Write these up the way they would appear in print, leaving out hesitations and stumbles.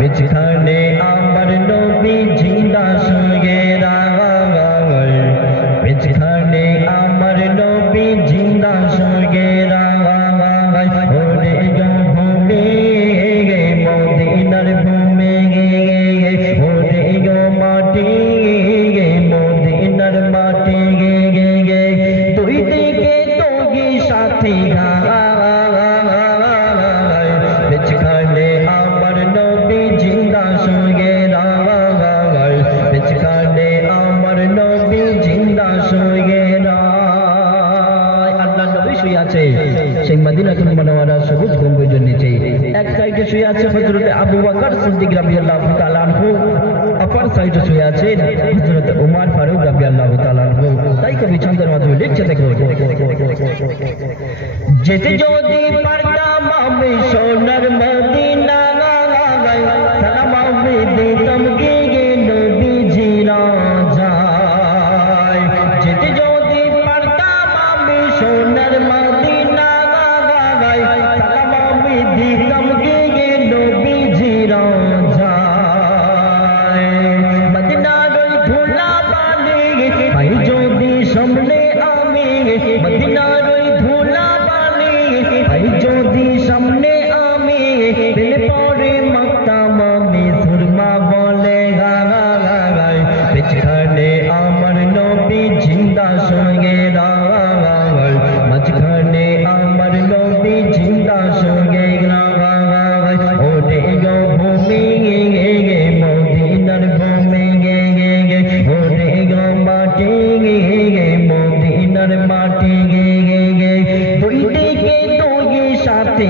বিছখানে আমার নবী জিন্দা শুয়ে রায় বিছখানে আমার নবী জিন্দা শুয়ে রায় ওরে ভূমি মদিনার ভূমি ওরে মাটি মদিনার মাটি দুই দিকে তোগি সাথী বিছখানে আমার নবী জিন্দা শুয়ে রায় বিছখানে আমার নবী জিন্দা শুয়ে রায় আল্লাহ নবী শুয়ে আছে সেই মদিনাতুল মুনাওয়ারা সবুজ গম্বুজের নিচে এক সাইডে শুয়ে আছে হযরত আবু বকর সিদ্দিক রাদিয়াল্লাহু তাআলা আনহু অপর সাইডে শুয়ে আছেন হযরত ওমর ফারুক রাদিয়াল্লাহু তাআলা আনহু তাই কবি ছন্দের মাধ্যমে লিখছে দেখুন যেতে যদি পারতাম আমি সোনার মদিনা সালাম আমি দিতাম গিয়ে নবীজির যায় যেতে যদি পারতাম আমি সোনার মদিনা সালাম আমি দিতাম গিয়ে নবীজির যায় মদিনার ওই ধুলা বালি ভাই যদি সামনে আমি মদিনার ওই ধুলা বালি ভাই যদি সামনে আমি দিল পরে মাকতাম আমি সুরমা বলে গায় বিছখানে আমার নবী জিন্দা শুয়ে রায় মাঝখানে আমার নবী জিন্দা শুয়ে রায় ওরে ভূমি মদিনার ভূমি ওরে মাটি মদিনার মাটি দুই দিকে দুই সাথে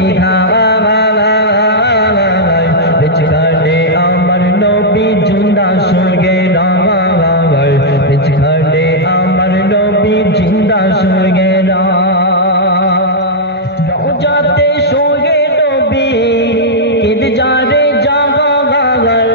বিছখানে আমার নবী জিন্দা শুয়ে রায় বিছখানে আমার নবী জিন্দা শুয়ে রায় রওজাতে শুয়ে নবী কেঁদে যারে জাগার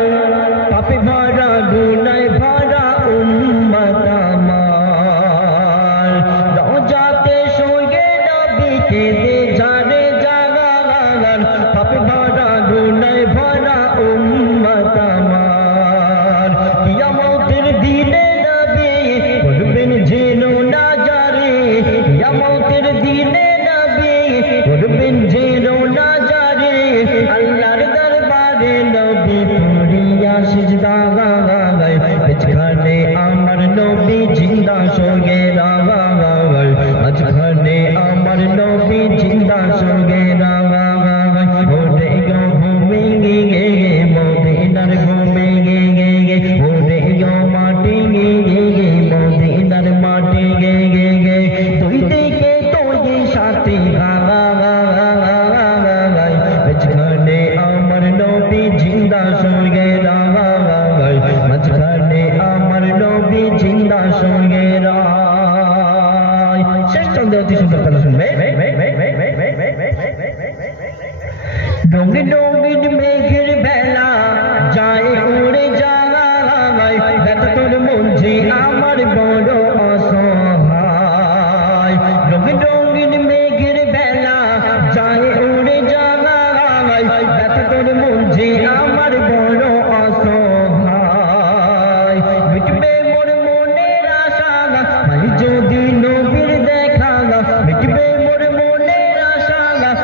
পাপে ভরা গুনায় ভরা উম্মত আমার রওজাতে শুয়ে নবী কেঁদে যারে জাগার পাপে ভরা গুনায় ভরা উম্মত আমার কিয়ামতের দিনে নবী করবেন যেন না জারে কিয়ামতের দিনে নবী করবেন যেন না জারে আল্লাহর দরবারে নবী পড়িয়া সিজদা গায় বিছখানে আমার নবী জিন্দা শুয়ে রায় মাঝখানে আমার নবী জিন্দা শুয়ে রায় ওরে ভূমি মদিনার ভূমি ওরে মাটি মদিনার মাটি দুই দিকে দুই সাথী বিছখানে আমার নবী জিন্দা শুয়ে রায় মাঝখানে আমার নবী জিন্দা শুয়ে রায় শেষ ছন্দ অতি সুন্দর কথা শুনবে রঙিন রঙিন মেঘের বেলা যায় উড়ে যায় ব্যথার মঞ্জি আমার বড় অসহায় রঙিন রঙিন মেঘের বেলা যায় উড়ে যায় ব্যথার মঞ্জি আমার বড় অসহায় মিটবে মোর মনের আশা ভাই যদি নবীর দেখা মিটবে মোর মনের আশা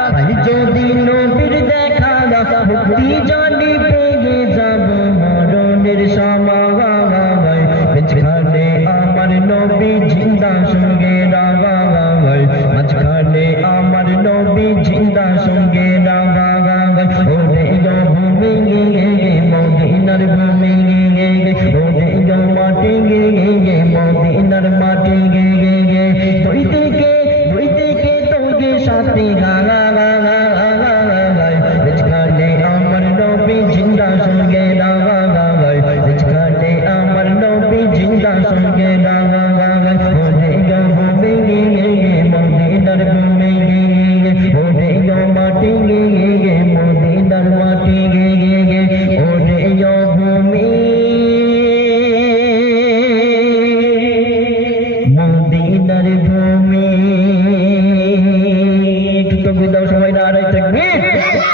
ভাই যদি নবীর দেখা মুক্তি জানি পেয়ে যাব মরণের সময় বিছখানে আমার নবী জিন্দা শুয়ে রায় মাঝখানে আমার নবী জিন্দা শুয়ে রায় ওরে ভূমি মদিনার ভূমি ওরে মাটি মদিনার মাটি